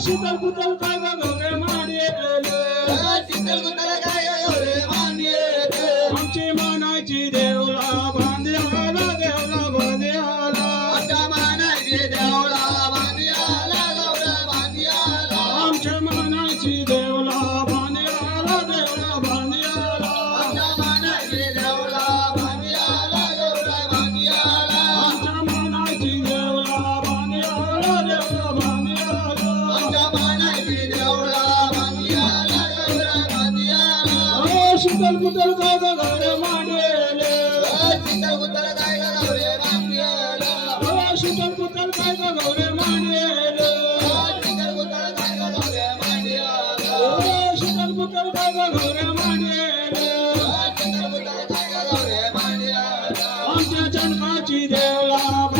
शीतल कुतल काय I'm not your Chidela,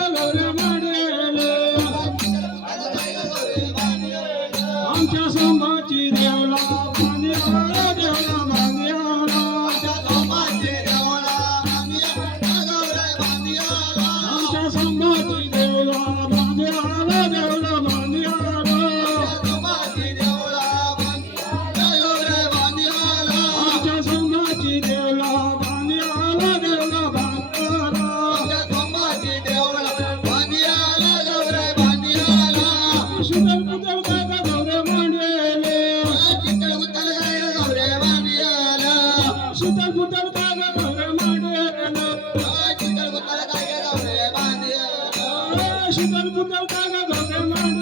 అనుకుంటావు కాగా గౌరవ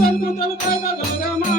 సద్గుతులు కలగలగమా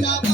Bye.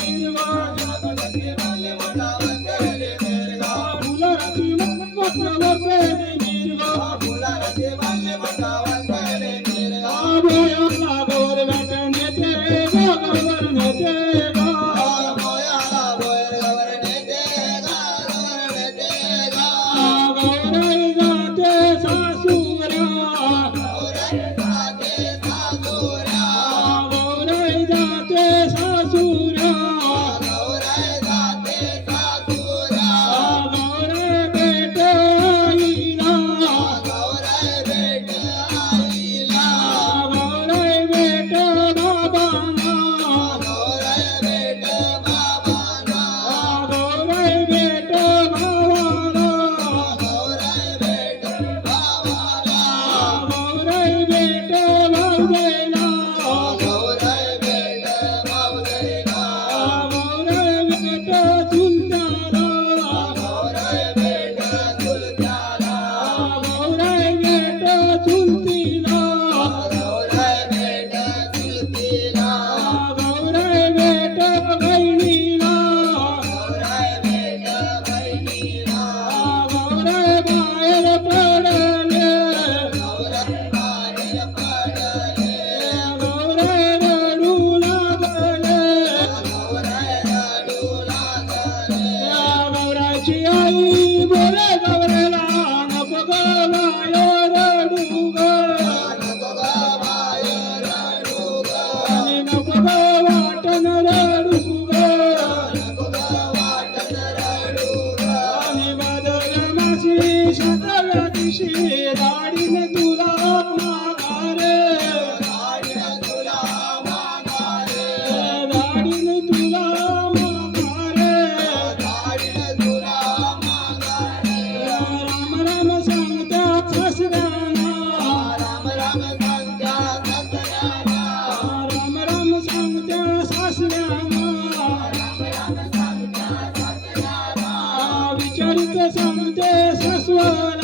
জীবন